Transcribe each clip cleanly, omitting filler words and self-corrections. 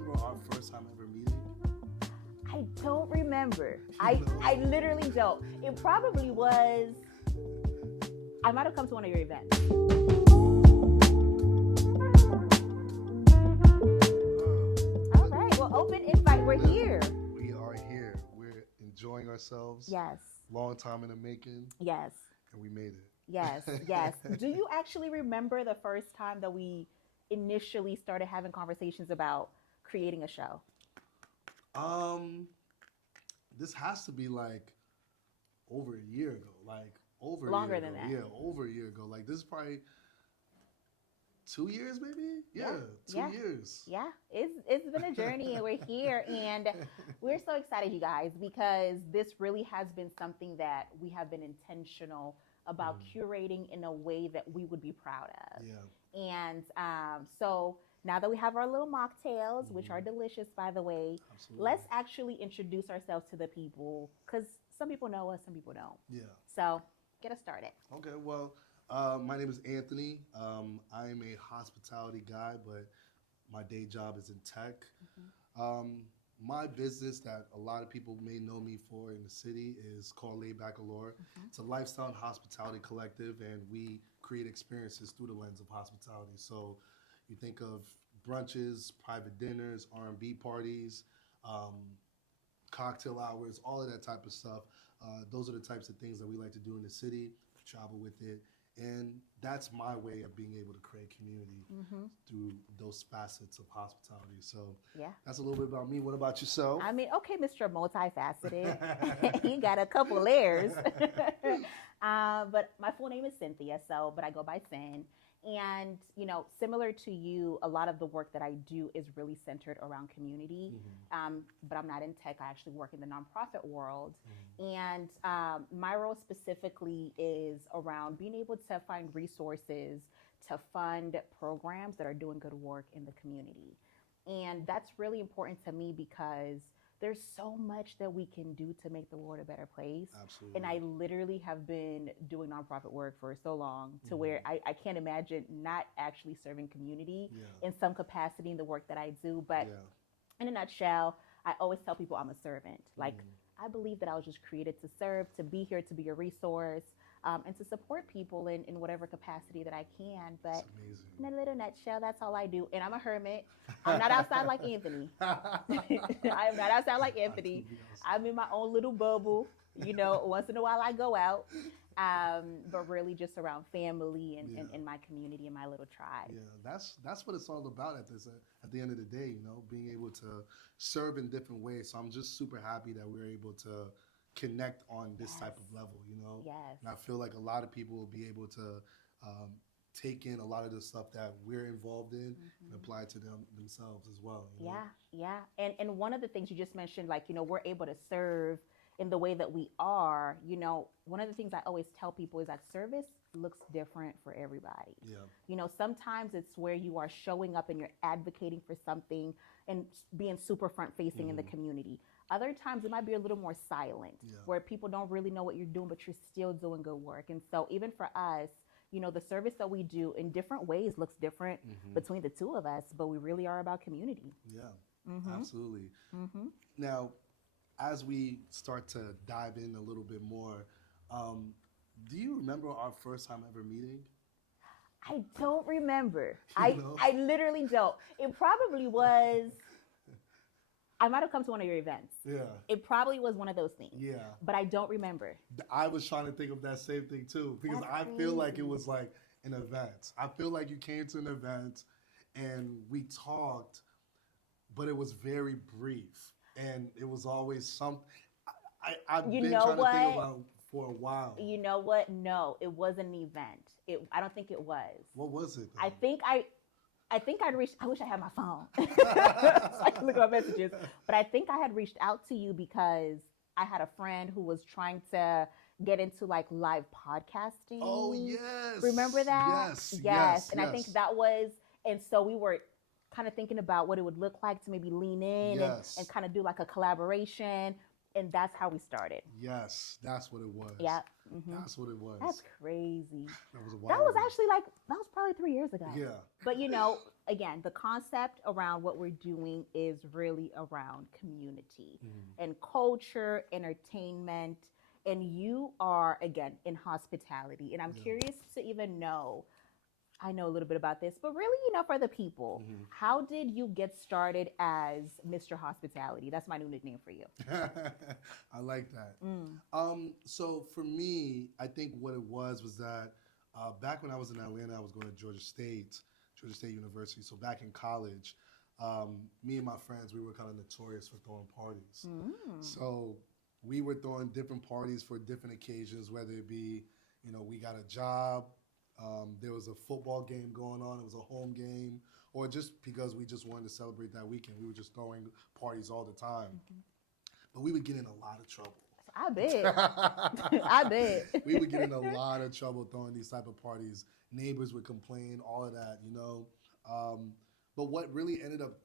remember our first time ever meeting? I don't remember. I literally don't. It probably was. I might have come to one of your events. All right. Well, open invite. We're here. We are here. We're enjoying ourselves. Yes. Long time in the making. Yes. And we made it. Yes. Yes. Do you actually remember the first time that we initially started having conversations about creating a show? This has to be like over a year ago. Longer than that. Yeah, over a year ago. Like this is probably 2 years, maybe. Yeah, 2 years. Yeah, it's been a journey, and we're here, and we're so excited, you guys, because this really has been something that we have been intentional about curating in a way that we would be proud of. Yeah. And so now that we have our little mocktails, which are delicious, by the way, Absolutely. let's actually introduce ourselves to the people, because some people know us, some people don't. Yeah. So get us started. Okay, well, my name is Anthony. I'm a hospitality guy, but my day job is in tech. My business that a lot of people may know me for in the city is called Laid Back Allure. It's a lifestyle and hospitality collective, and we create experiences through the lens of hospitality. So you think of brunches, private dinners, R&B parties, cocktail hours, all of that type of stuff. Those are the types of things that we like to do in the city, travel with it. And that's my way of being able to create community through those facets of hospitality. So that's a little bit about me. What about yourself? I mean, okay, Mr. Multifaceted. You got a couple layers. But my full name is Cynthia, but I go by Cyn. And, you know, similar to you, a lot of the work that I do is really centered around community. But I'm not in tech. I actually work in the nonprofit world. And my role specifically is around being able to find resources to fund programs that are doing good work in the community. And that's really important to me because there's so much that we can do to make the world a better place. Absolutely. And I literally have been doing nonprofit work for so long to where I can't imagine not actually serving community in some capacity in the work that I do. But in a nutshell, I always tell people I'm a servant. Like, I believe that I was just created to serve, to be here, to be a resource, and to support people in whatever capacity that I can. But in a little nutshell, that's all I do. And I'm a hermit. I'm not outside like Anthony. I am not outside like Anthony. I'm in my own little bubble. You know, once in a while I go out. But really just around family and my community and my little tribe. Yeah, that's what it's all about at the end of the day, you know, being able to serve in different ways. So I'm just super happy that we're able to connect on this type of level, you know? Yes. And I feel like a lot of people will be able to take in a lot of the stuff that we're involved in and apply it to themselves as well. You know? Yeah. And one of the things you just mentioned, like, you know, we're able to serve in the way that we are. You know, one of the things I always tell people is that service looks different for everybody. Yeah. You know, sometimes it's where you are showing up and you're advocating for something and being super front facing in the community. Other times it might be a little more silent, where people don't really know what you're doing, but you're still doing good work. And so even for us, you know, the service that we do in different ways looks different between the two of us, but we really are about community. Yeah, absolutely. Now, as we start to dive in a little bit more, do you remember our first time ever meeting? I don't remember. I literally don't. It probably was, I might have come to one of your events. Yeah. It probably was one of those things. Yeah. But I don't remember. I was trying to think of that same thing too, because I feel like it was like an event. I feel like you came to an event and we talked, but it was very brief. And it was always something I've been trying to think about for a while. You know what? No, it wasn't an event. I don't think it was. What was it, though? I think I'd reached, I wish I had my phone so I can look at my messages. But I think I had reached out to you because I had a friend who was trying to get into like live podcasting. Oh, yes. Remember that? Yes. And I think that was, and so we were kind of thinking about what it would look like to maybe lean in and kind of do like a collaboration. And that's how we started. Yes, that's what it was. Yeah. That's what it was. That's crazy. That was a while That was ago. actually that was probably 3 years ago. Yeah. But again, the concept around what we're doing is really around community and culture, entertainment. And you are, again, in hospitality. And I'm curious to even know, I know a little bit about this, but really, for the people, how did you get started as Mr. Hospitality? That's my new nickname for you. I like that. So for me, I think what it was that back when I was in Atlanta, I was going to Georgia State University. So back in college, me and my friends, we were kind of notorious for throwing parties. So we were throwing different parties for different occasions, whether it be, we got a job, there was a football game going on, it was a home game, or just because we just wanted to celebrate that weekend. We were just throwing parties all the time. But we would get in a lot of trouble. I bet. I bet. We would get in a lot of trouble throwing these type of parties. Neighbors would complain, all of that, But what really ended up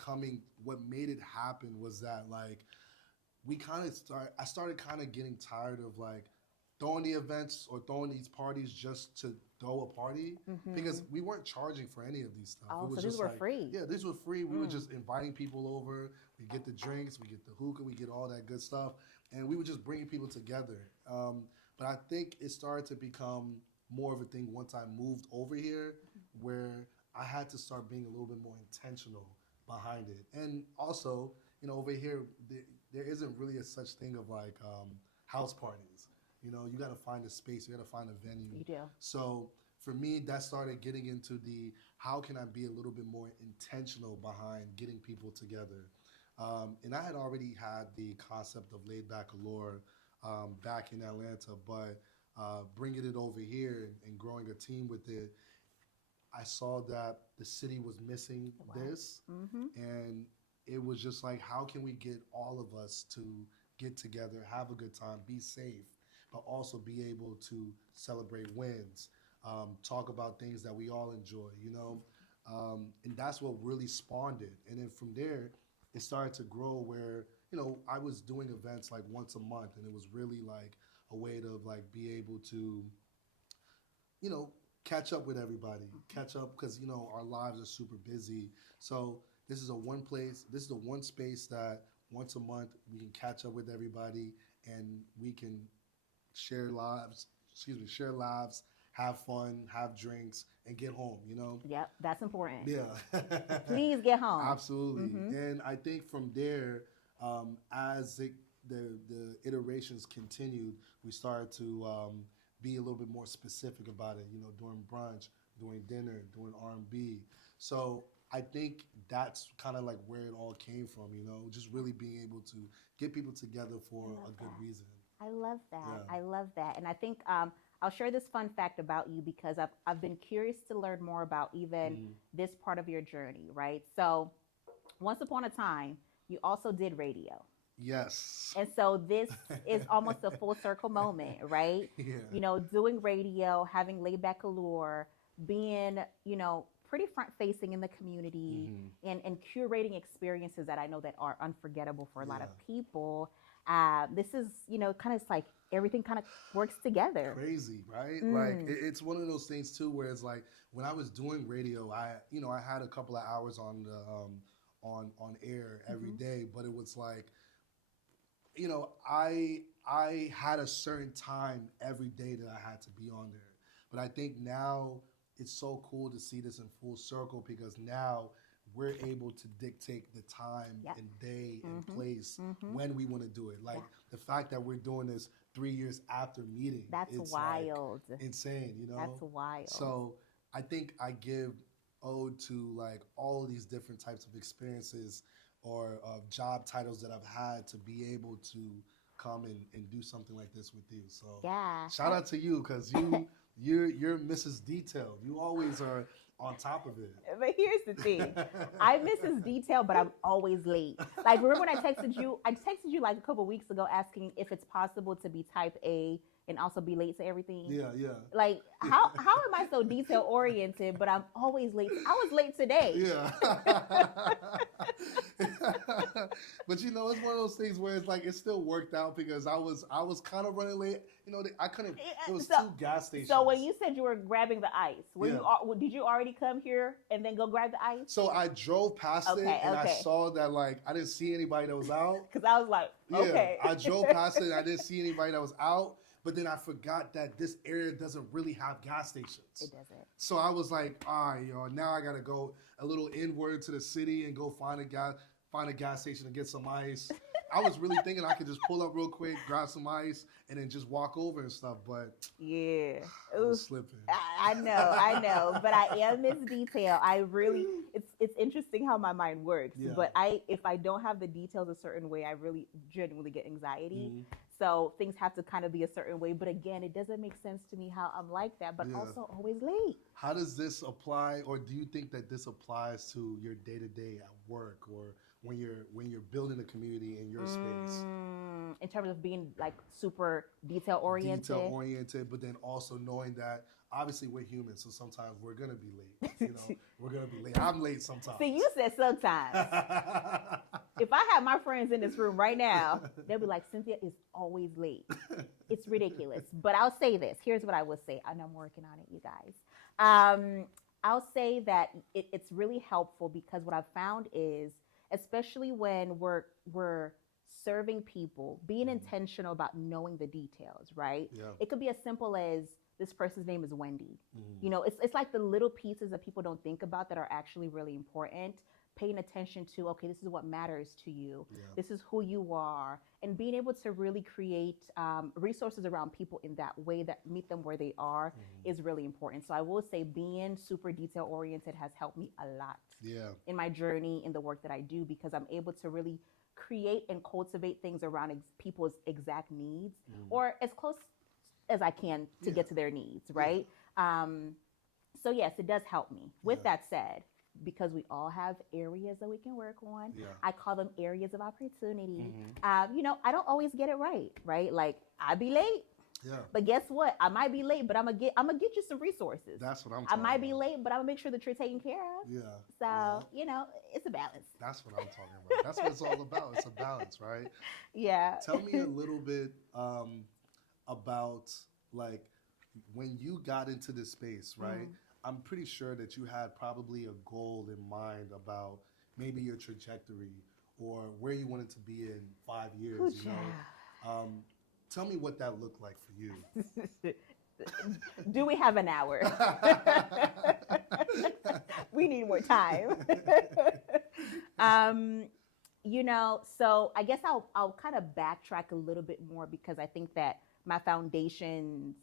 what made it happen was that, I started kind of getting tired of, throwing the events or throwing these parties just to throw a party, because we weren't charging for any of these stuff. Oh, it was so these were free. Yeah, these were free. We were just inviting people over. We get the drinks, we get the hookah, we get all that good stuff, and we were just bringing people together. But I think it started to become more of a thing once I moved over here, where I had to start being a little bit more intentional behind it. And also, over here, there isn't really a such thing of house parties. You got to find a space, you got to find a venue. You do. So for me, that started getting into how can I be a little bit more intentional behind getting people together. And I had already had the concept of Laid Back Allure back in Atlanta, but bringing it over here and growing a team with it, I saw that the city was missing this, and it was just how can we get all of us to get together, have a good time, be safe, but also be able to celebrate wins, talk about things that we all enjoy, and that's what really spawned it. And then from there, it started to grow where, I was doing events once a month, and it was really a way to be able to, catch up with everybody, because, our lives are super busy. So this is the one space that once a month we can catch up with everybody, and we can share lives, have fun, have drinks, and get home, Yep, that's important. Yeah. Please get home. Absolutely. And I think from there, as the iterations continued, we started to be a little bit more specific about it, during brunch, during dinner, during R&B. So I think that's kind of where it all came from, just really being able to get people together for a good reason. I love that. Yeah. I love that. And I think I'll share this fun fact about you, because I've been curious to learn more about even this part of your journey, right? So once upon a time, you also did radio. Yes. And so this is almost a full circle moment, right? Yeah. Doing radio, having Laid Back Allure, being, pretty front facing in the community, and curating experiences that I know that are unforgettable for a lot of people. This is, kind of everything kind of works together. Crazy, right? It's one of those things too, where it's when I was doing radio, I had a couple of hours on the on air every day, but it was I had a certain time every day that I had to be on there. But I think now it's so cool to see this in full circle, because now we're able to dictate the time and day and place when we want to do it. The fact that we're doing this 3 years after meeting. That's wild. Insane, That's wild. So I think I give ode to all of these different types of experiences or job titles that I've had to be able to come and do something like this with you. So shout out to you, because you're Mrs. Detail. You always are on top of it. But here's the thing. I'm Mrs. Detail, but I'm always late. Remember when I texted you a couple weeks ago asking if it's possible to be type A and also be late to everything? Yeah. How am I so detail oriented, but I'm always late? I was late today. Yeah. But you know, it's one of those things where it's like it still worked out because I was kind of running late. You know, I couldn't. It was two gas stations. So when you said you were grabbing the ice, did you already come here and then go grab the ice? So I drove past it and I saw that like I didn't see anybody that was out. Because I was like, okay. I drove past it and I didn't see anybody that was out. But then I forgot that this area doesn't really have gas stations. It doesn't. So I was like, all right, now I gotta go a little inward to the city and go find a gas station and get some ice. I was really thinking I could just pull up real quick, grab some ice, and then just walk over and stuff. But yeah, I was slipping. I know, but I am Miss Detail. It's interesting how my mind works. Yeah. But if I don't have the details a certain way, I really genuinely get anxiety. Mm-hmm. So things have to kind of be a certain way. But again, it doesn't make sense to me how I'm like that, but also always late. How does this apply, or do you think that this applies to your day-to-day at work, or when you're building a community in your space? In terms of being like super detail-oriented. But then also knowing that obviously we're humans, so sometimes we're gonna be late. You know, we're gonna be late. I'm late sometimes. See, you said sometimes. If I had my friends in this room right now, they'll be like, Cynthia is always late. It's ridiculous. But I'll say this. Here's what I will say. I know I'm working on it, you guys. I'll say that it's really helpful because what I've found is, especially when we're serving people, being intentional about knowing the details, right? Yeah. It could be as simple as this person's name is Wendy. You know, it's like the little pieces that people don't think about that are actually really important. Paying attention to, okay, this is what matters to you. Yeah. This is who you are. And being able to really create resources around people in that way that meet them where they are is really important. So I will say being super detail oriented has helped me a lot in my journey, in the work that I do, because I'm able to really create and cultivate things around people's exact needs or as close as I can to get to their needs, right? So yes, it does help me. With that said, because we all have areas that we can work on. Yeah. I call them areas of opportunity. You know, I don't always get it right? Like I be late. Yeah. But guess what? I might be late, but I'm gonna get you some resources. That's what I'm talking about. I might be late, but I'm gonna make sure that you're taken care of. Yeah. So, you know, it's a balance. That's what I'm talking about. That's what it's all about. It's a balance, right? Yeah. Tell me a little bit about like when you got into this space, right? I'm pretty sure that you had probably a goal in mind about maybe your trajectory or where you wanted to be in 5 years. You know, tell me what that looked like for you. Do we have an hour? We need more time. You know, so I guess I'll kind of backtrack a little bit more because I think that my foundations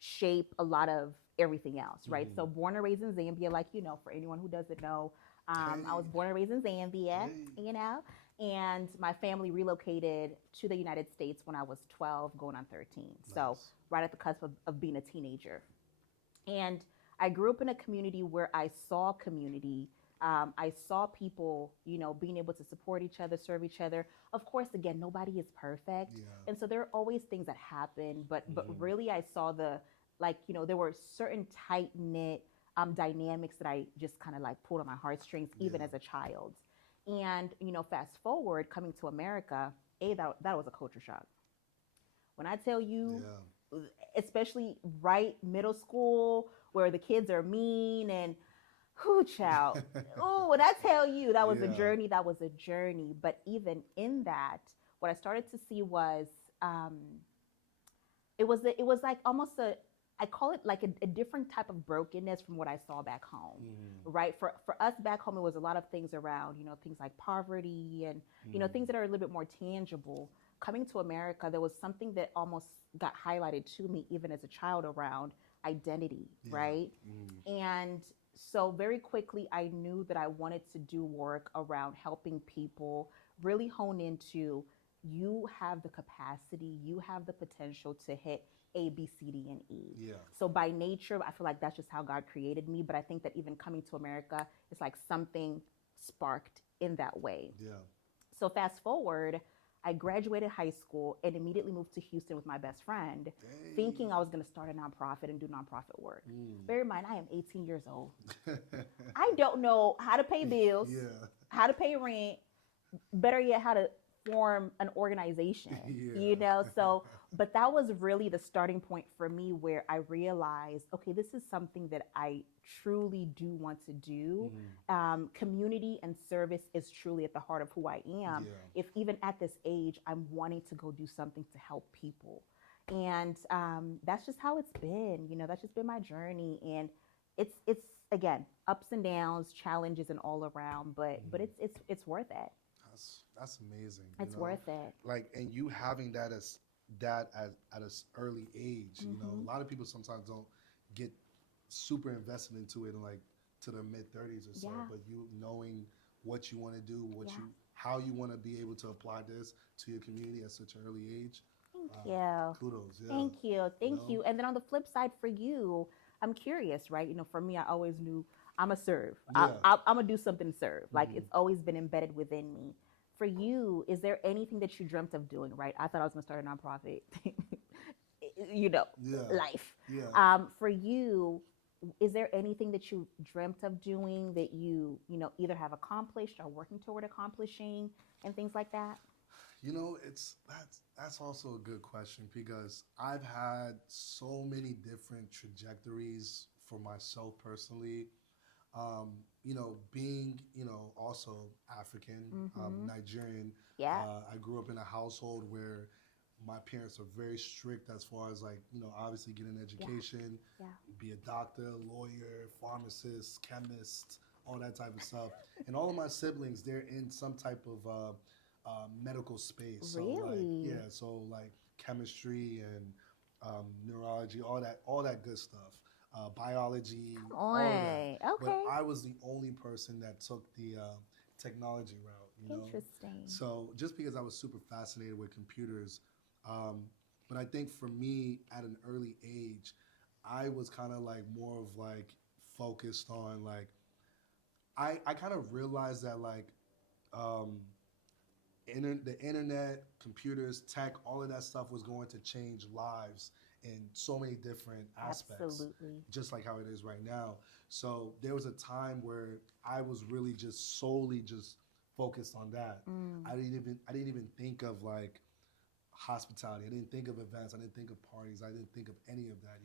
shape a lot of everything else, right? So born and raised in Zambia, like, you know, for anyone who doesn't know, I was born and raised in Zambia, you know, and my family relocated to the United States when I was 12, going on 13. Nice. So right at the cusp of being a teenager. And I grew up in a community where I saw community. I saw people, you know, being able to support each other, serve each other. Of course, again, nobody is perfect. Yeah. And so there are always things that happen, but really I saw you know, there were certain tight-knit dynamics that I just kind of like pulled on my heartstrings, even as a child. And, you know, fast forward, coming to America, that was a culture shock. When I tell you, especially right middle school, where the kids are mean and, whoo, child. Oh, when I tell you that was a journey, that was a journey. But even in that, what I started to see was, it was like almost I call it like a different type of brokenness from what I saw back home, right? For us back home, it was a lot of things around, you know, things like poverty and, you know, things that are a little bit more tangible. Coming to America, there was something that almost got highlighted to me even as a child around identity, right? And so very quickly, I knew that I wanted to do work around helping people really hone into, you have the capacity, you have the potential to hit A, B, C, D, and E. Yeah. So by nature, I feel like that's just how God created me. But I think that even coming to America, it's like something sparked in that way. Yeah. So fast forward, I graduated high school and immediately moved to Houston with my best friend, thinking I was going to start a nonprofit and do nonprofit work. Bear in mind, I am 18 years old. I don't know how to pay bills, how to pay rent, better yet, how to form an organization, Yeah. So, but that was really the starting point for me where I realized, okay, this is something that I truly do want to do. Community and service is truly at the heart of who I am. Yeah. If even at this age, I'm wanting to go do something to help people. And that's just how it's been, that's just been my journey. And it's again, ups and downs, challenges and all around, but it's worth it. That's amazing. It's worth it. Like, and you having that as at an early age. A lot of people sometimes don't get super invested into it in like to their mid 30s or so. Yeah. But you knowing what you want to do, Yeah. how you want to be able to apply this to your community at such an early age. Thank you. Kudos. Yeah. Thank you. And then on the flip side for you, I'm curious, right? For me, I always knew I'm a serve. Yeah. I'm gonna do something to serve. Like it's always been embedded within me. For you, is there anything that you dreamt of doing? Right? I thought I was gonna start a nonprofit. Yeah. Life. Yeah. For you, is there anything that you dreamt of doing that you either have accomplished or working toward accomplishing and things like that? It's that's also a good question because I've had so many different trajectories for myself personally. Being also African, Nigerian. Yeah. I grew up in a household where my parents are very strict as far as like obviously get an education, Yeah. be a doctor, lawyer, pharmacist, chemist, all that type of stuff. And all of my siblings, they're in some type of medical space. So Really? like so like chemistry and neurology, all that good stuff. Biology, all of that. Okay. But I was the only person that took the technology route. Interesting. So just because I was super fascinated with computers, but I think for me at an early age, I was kind of like more of like focused on like I kind of realized that like um, the internet, computers, tech, all of that stuff was going to change lives in so many different aspects. Absolutely. Just like how it is right now. So there was a time where I was really just solely just focused on that. I didn't even think of like hospitality. I didn't think of events. I didn't think of parties. I didn't think of any of that.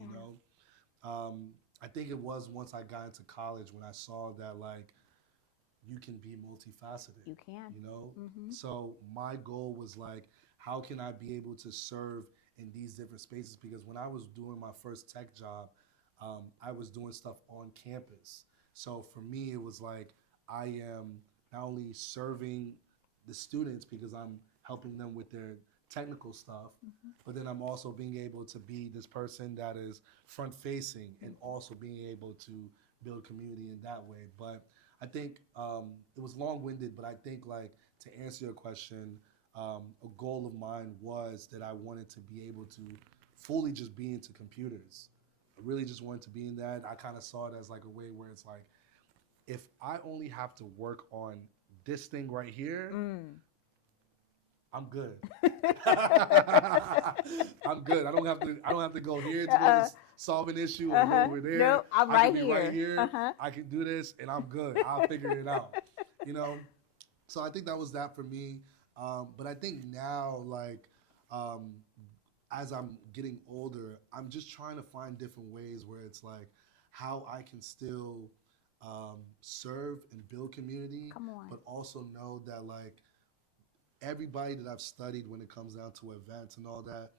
I think it was once I got into college when I saw that like you can be multifaceted. You can. So my goal was like, how can I be able to serve in these different spaces? Because when I was doing my first tech job, I was doing stuff on campus. So for me, it was like I am not only serving the students because I'm helping them with their technical stuff, but then I'm also being able to be this person that is front facing and also being able to build community in that way. But I think it was long winded, but I think like to answer your question, a goal of mine was that I wanted to be able to fully just be into computers. I really just wanted to be in that. I kind of saw it as like a way where it's like, if I only have to work on this thing right here, I'm good. I'm good. I don't have to go here to go to solve an issue or go over there. Nope, I'm I right can be here. right here. I can do this and I'm good. I'll figure it out. So I think that was that for me. But I think now, like, as I'm getting older, I'm just trying to find different ways where it's like how I can still serve and build community, Come on. but also know that like everybody that I've studied when it comes down to events and all that,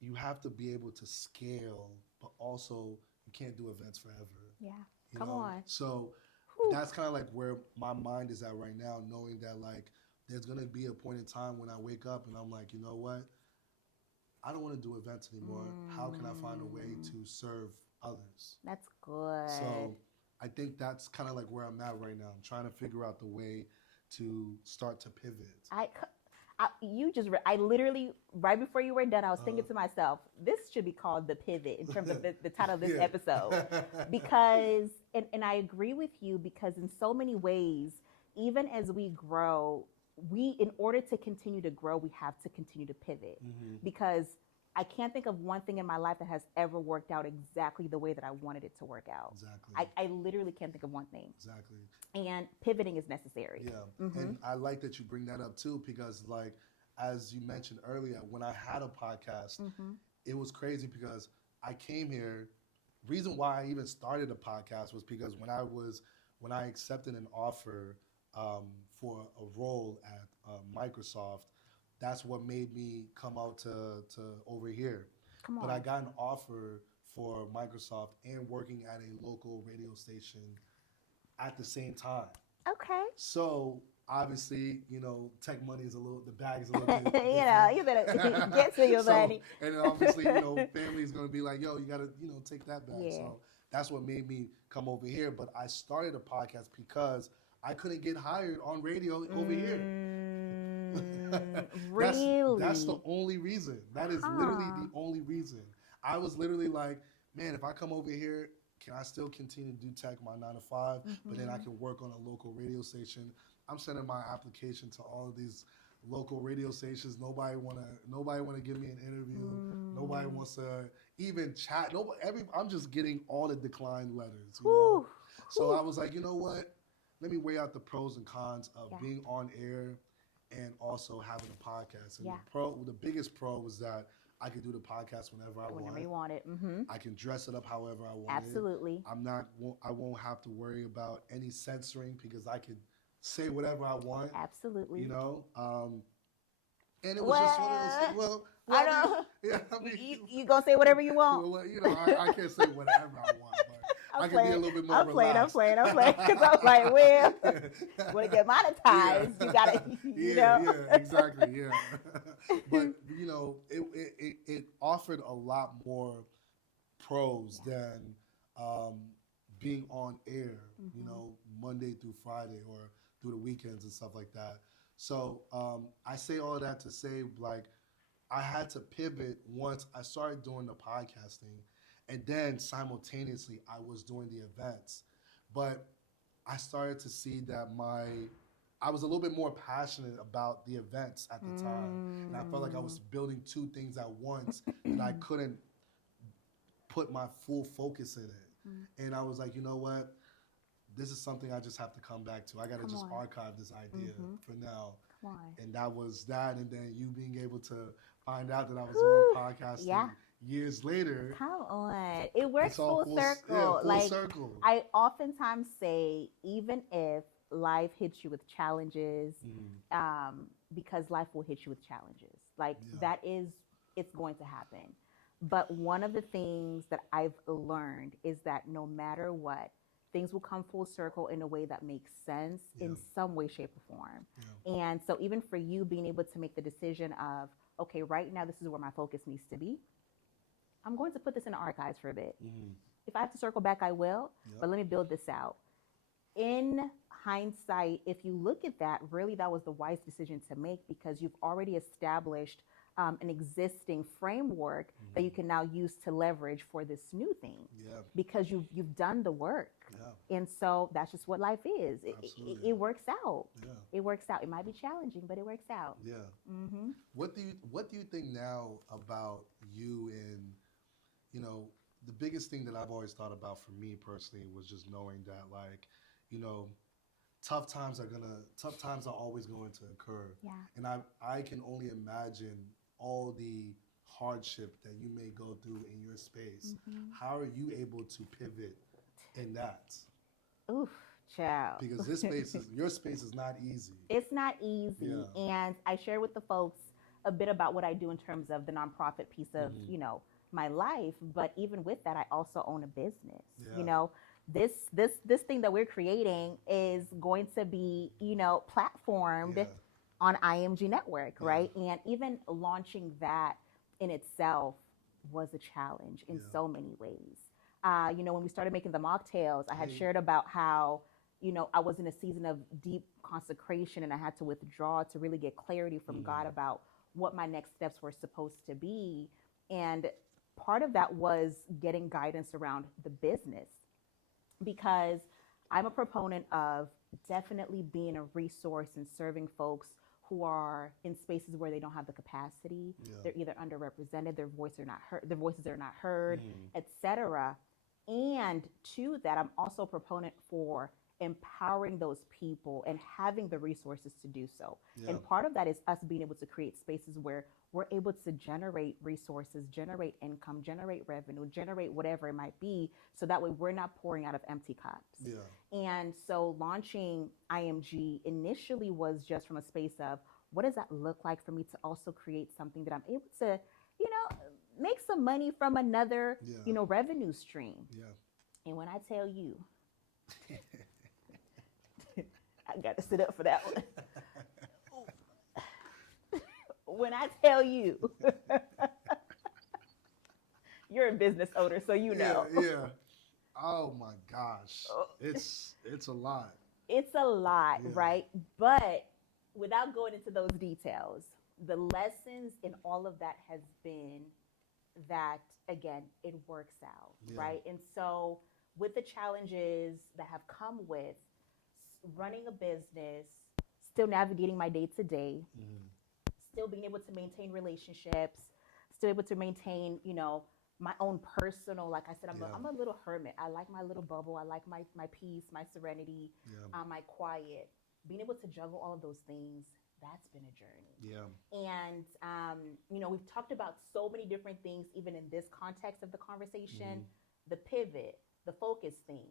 you have to be able to scale, but also you can't do events forever. Yeah. You Come know? on. So Whew. that's kind of like where my mind is at right now, knowing that like there's gonna be a point in time when I wake up and I'm like, you know what? I don't want to do events anymore. How can I find a way to serve others? That's good. So I think that's kind of like where I'm at right now. I'm trying to figure out the way to start to pivot. I literally, right before you were done, I was thinking to myself, this should be called The Pivot in terms of the title of this episode. Because, and I agree with you, because in so many ways, even as we grow, in order to continue to grow, we have to continue to pivot. Because I can't think of one thing in my life that has ever worked out exactly the way that I wanted it to work out. Exactly. I literally can't think of one thing. Exactly. And pivoting is necessary. Yeah. And I like that you bring that up too, because like, as you mentioned earlier, when I had a podcast, it was crazy because I came here. Reason why I even started a podcast was because when I accepted an offer for a role at Microsoft, that's what made me come out to over here. Come on. But I got an offer for Microsoft and working at a local radio station at the same time. Okay. So obviously, tech money is the bag is a little bit you better get to your money. And obviously, family is going to be like, yo, you got to, take that back. Yeah. So that's what made me come over here. But I started a podcast because I couldn't get hired on radio over here. Really? That's the only reason. That is literally the only reason. I was literally like, man, if I come over here, can I still continue to do tech my 9 to 5, but then I can work on a local radio station? I'm sending my application to all of these local radio stations. Nobody wanna give me an interview. Nobody wants to even chat. I'm just getting all the declined letters. So I was like, you know what? Let me weigh out the pros and cons of being on air and also having a podcast. And the biggest pro was that I could do the podcast whenever I want. Whenever you want it. I can dress it up however I want. Absolutely. I won't have to worry about any censoring because I could say whatever I want. Absolutely. And it was just one of those things. I don't. You gonna say whatever you want? Well, I can't say whatever I want, but I can be a little bit more relaxed. I'm playing. Because I'm like, well, when it get monetized, you gotta, Yeah, exactly, yeah. But it offered a lot more pros than being on air, Monday through Friday or through the weekends and stuff like that. So I say all that to say, like, I had to pivot once I started doing the podcasting, and then simultaneously I was doing the events. But I started to see that I was a little bit more passionate about the events at the time. And I felt like I was building two things at once and I couldn't put my full focus in it. And I was like, you know what? This is something I just have to come back to. I got to just archive this idea for now. And that was that. And then you being able to find out that I was on podcasting years later. Come on. It works full circle. Yeah, full circle. I oftentimes say, even if life hits you with challenges, because life will hit you with challenges. It's going to happen. But one of the things that I've learned is that no matter what, things will come full circle in a way that makes sense in some way, shape, or form. Yeah. And so even for you being able to make the decision of, okay, right now this is where my focus needs to be. I'm going to put this in the archives for a bit. If I have to circle back, I will, but let me build this out. In hindsight, if you look at that, really that was the wise decision to make because you've already established an existing framework that you can now use to leverage for this new thing because you've done the work. And so that's just what life is. It works out. It works out. It might be challenging, but it works out. What do you think now about you and, the biggest thing that I've always thought about for me personally was just knowing that, like, tough times are always going to occur. Yeah. And I can only imagine all the hardship that you may go through in your space. How are you able to pivot in that? Oof, child. Because your space is not easy. It's not easy. Yeah. And I share with the folks a bit about what I do in terms of the nonprofit piece of, my life. But even with that, I also own a business. Yeah. This thing that we're creating is going to be, platformed on IMG Network, right? And even launching that in itself was a challenge in so many ways. When we started making the mocktails, I had shared about how, I was in a season of deep consecration and I had to withdraw to really get clarity from God about what my next steps were supposed to be. And part of that was getting guidance around the business, because I'm a proponent of definitely being a resource and serving folks who are in spaces where they don't have the capacity. They're either underrepresented, their voices are not heard, etc. And to that, I'm also a proponent for empowering those people and having the resources to do so. And part of that is us being able to create spaces where we're able to generate resources, generate income, generate revenue, generate whatever it might be, so that way we're not pouring out of empty cups. And so launching IMG initially was just from a space of, what does that look like for me to also create something that I'm able to, make some money from another, revenue stream. And when I tell you, I got to sit up for that one. When I tell you, you're a business owner, so you know. Yeah. Oh my gosh, it's a lot. It's a lot, right? But without going into those details, the lessons in all of that has been that, again, it works out, right? And so with the challenges that have come with running a business, still navigating my day-to-day, still being able to maintain relationships, still able to maintain, my own personal, like I said, I'm a little hermit. I like my little bubble. I like my peace, my serenity, my quiet. Being able to juggle all of those things, that's been a journey. And, we've talked about so many different things, even in this context of the conversation, the pivot, the focus thing,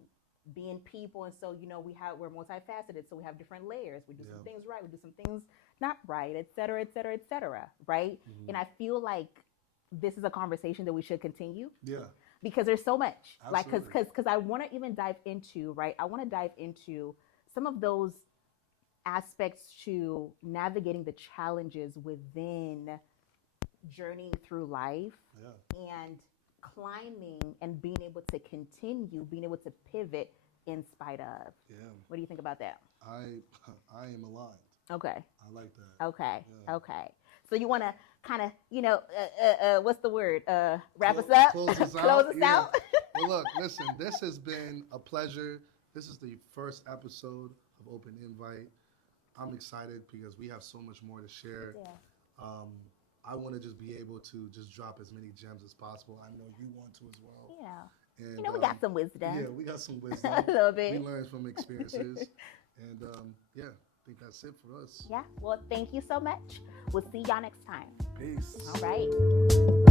being people. And so, we're multifaceted. So we have different layers. We do some things right. We do some things not right, et cetera, et cetera, et cetera. Right. And I feel like this is a conversation that we should continue. Because there's so much. Absolutely. Like, because I want to even dive into, right. I want to dive into some of those aspects to navigating the challenges within journeying through life and climbing and being able to continue, being able to pivot in spite of. What do you think about that? I am aligned. Okay. I like that. Okay. Okay. So you want to kind of, what's the word? Wrap us up? Close us out. Close us out? Well, look, listen, this has been a pleasure. This is the first episode of Open Invite. I'm excited because we have so much more to share. I want to just be able to just drop as many gems as possible. I know you want to as well. And, we got some wisdom. Yeah, we got some wisdom. A little bit. We learned from experiences. And I think that's it for us. Yeah. Well, thank you so much. We'll see y'all next time. Peace. All right.